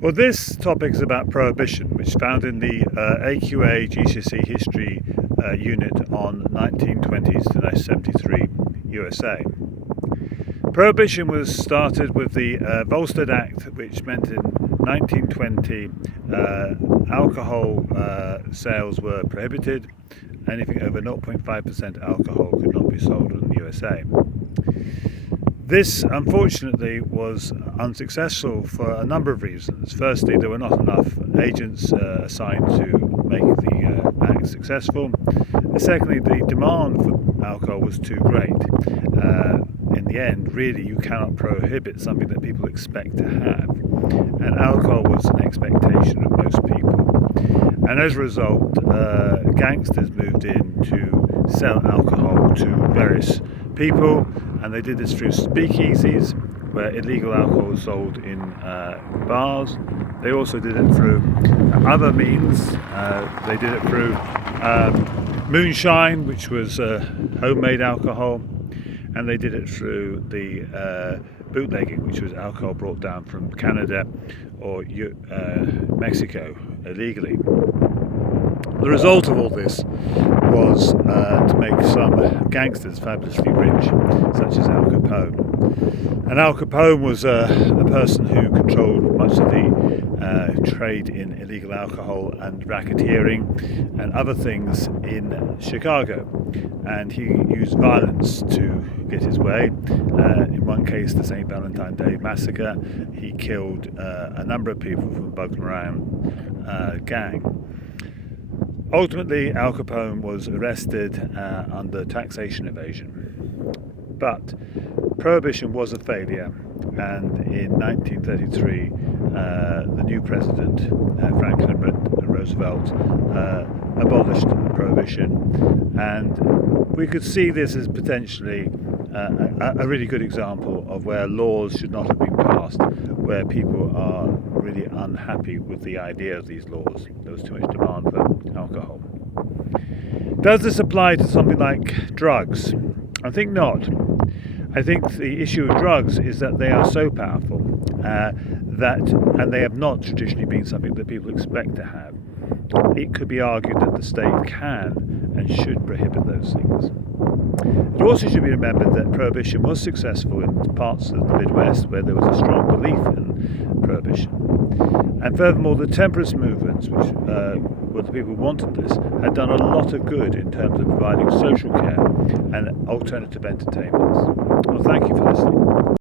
Well, this topic is about prohibition, which is found in the AQA GCSE history unit on 1920s to 1973 USA. Prohibition was started with the Volstead Act, which meant in 1920 alcohol sales were prohibited. Anything over 0.5% alcohol could not be sold in the USA. This, unfortunately, was unsuccessful for a number of reasons. Firstly, there were not enough agents assigned to make the act successful. Secondly, the demand for alcohol was too great. In the end, really, you cannot prohibit something that people expect to have. And alcohol was an expectation of most people. And as a result, gangsters moved in to sell alcohol to various people, and they did this through speakeasies where illegal alcohol was sold in bars. They also did it through other means. They did it through moonshine, which was homemade alcohol, and they did it through the bootlegging, which was alcohol brought down from Canada or Mexico illegally. The result of all this was to make some gangsters fabulously rich, such as Al Capone. And Al Capone was a person who controlled much of the trade in illegal alcohol and racketeering and other things in Chicago. And he used violence to get his way. In one case, the St. Valentine Day Massacre, he killed a number of people from the Bug Moran gang. Ultimately, Al Capone was arrested under taxation evasion. But Prohibition was a failure, and in 1933 the new president, Franklin Roosevelt, abolished Prohibition, and we could see this as potentially a really good example of where laws should not have been passed, where people are really unhappy with the idea of these laws. There was too much demand for alcohol. Does this apply to something like drugs? I think not. I think the issue of drugs is that they are so powerful and they have not traditionally been something that people expect to have. It could be argued that the state can and should prohibit those things. It also should be remembered that Prohibition was successful in parts of the Midwest where there was a strong belief in Prohibition. And furthermore, the temperance movements, which were the people who wanted this, had done a lot of good in terms of providing social care and alternative entertainments. Well, thank you for listening.